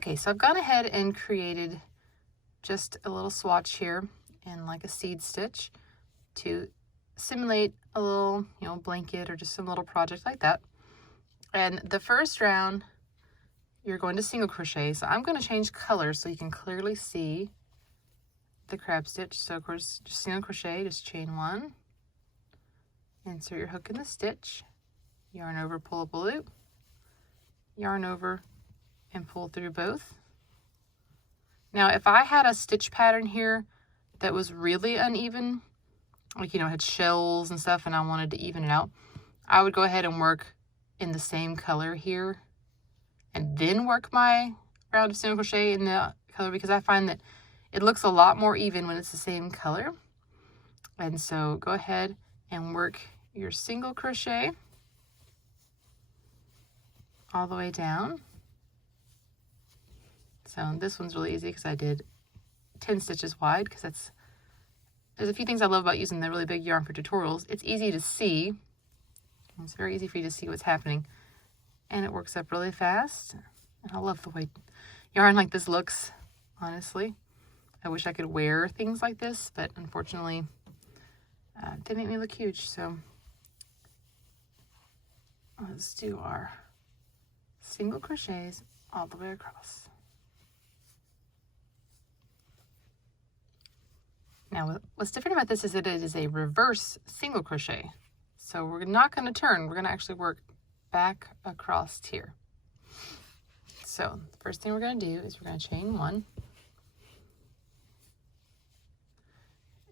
Okay, so I've gone ahead and created just a little swatch here and like a seed stitch to simulate a little, blanket or just some little project like that. And the first round, you're going to single crochet. So I'm going to change colors so you can clearly see the crab stitch. So of course, just single crochet, just chain 1, insert your hook in the stitch, yarn over, pull up a loop, yarn over, and pull through both. Now, if I had a stitch pattern here that was really uneven, like, had shells and stuff, and I wanted to even it out, I would go ahead and work in the same color here and then work my round of single crochet in the color, because I find that it looks a lot more even when it's the same color. And so go ahead and work your single crochet all the way down. So this one's really easy because I did 10 stitches wide, because there's a few things I love about using the really big yarn for tutorials. It's easy to see. It's very easy for you to see what's happening. And it works up really fast. And I love the way yarn like this looks, honestly. I wish I could wear things like this, but unfortunately, they make me look huge. So let's do our single crochets all the way across. Now, what's different about this is that it is a reverse single crochet. So we're not going to turn, we're going to actually work back across here. So the first thing we're going to do is we're going to chain 1.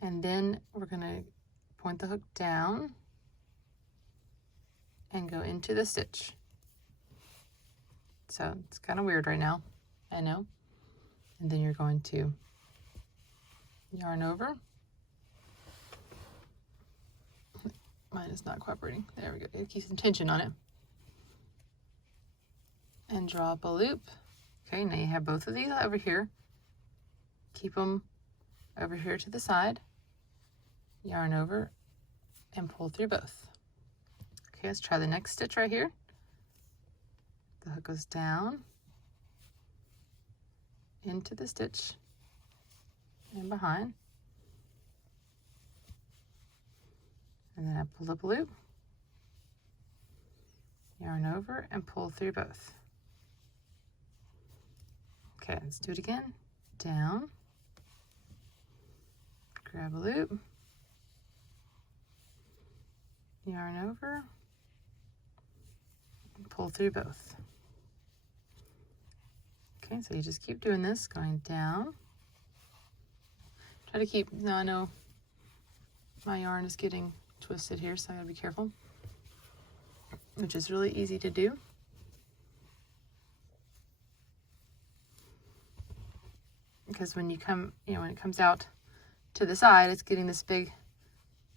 And then we're going to point the hook down and go into the stitch. So it's kind of weird right now, I know. And then you're going to yarn over. Mine is not cooperating. There we go. Gotta keep some tension on it. And draw up a loop. Okay, now you have both of these over here. Keep them over here to the side. Yarn over and pull through both. Okay, let's try the next stitch right here. The hook goes down into the stitch and behind, and then I pull up a loop, yarn over, and pull through both. Okay, let's do it again. Down, grab a loop, yarn over, and pull through both. Okay, so you just keep doing this, going down. Try to keep, now I know my yarn is getting twisted here, so I gotta be careful, which is really easy to do. Because when you come, when it comes out to the side, it's getting this big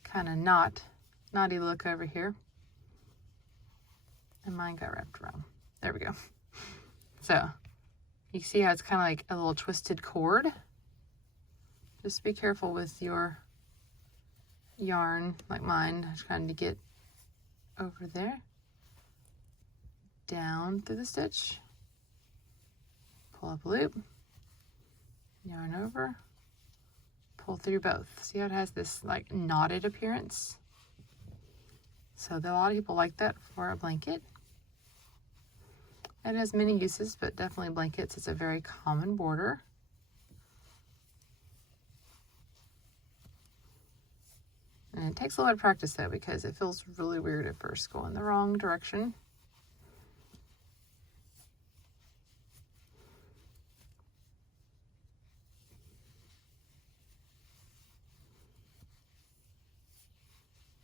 kind of knotty look over here. And mine got wrapped around. There we go. So you see how it's kind of like a little twisted cord. Just be careful with your yarn, like mine. I'm trying to get over there, down through the stitch, pull up a loop, yarn over, pull through both. See how it has this like knotted appearance? So a lot of people like that for a blanket. It has many uses, but definitely blankets. It's a very common border. And it takes a lot of practice though, because it feels really weird at first going the wrong direction.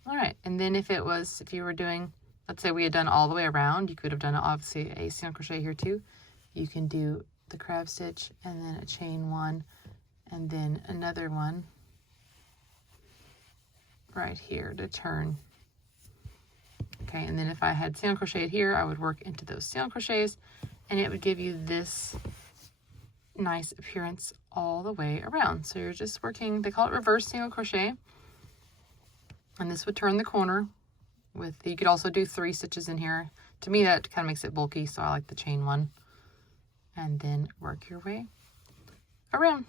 All right, and then if you were doing, let's say we had done all the way around, you could have done obviously a single crochet here too. You can do the crab stitch and then a chain 1 and then another one right here to turn. Okay, and then if I had single crocheted here, I would work into those single crochets and it would give you this nice appearance all the way around. So you're just working, they call it reverse single crochet. And this would turn the corner with, you could also do 3 stitches in here. To me, that kind of makes it bulky, so I like the chain 1. and then work your way around.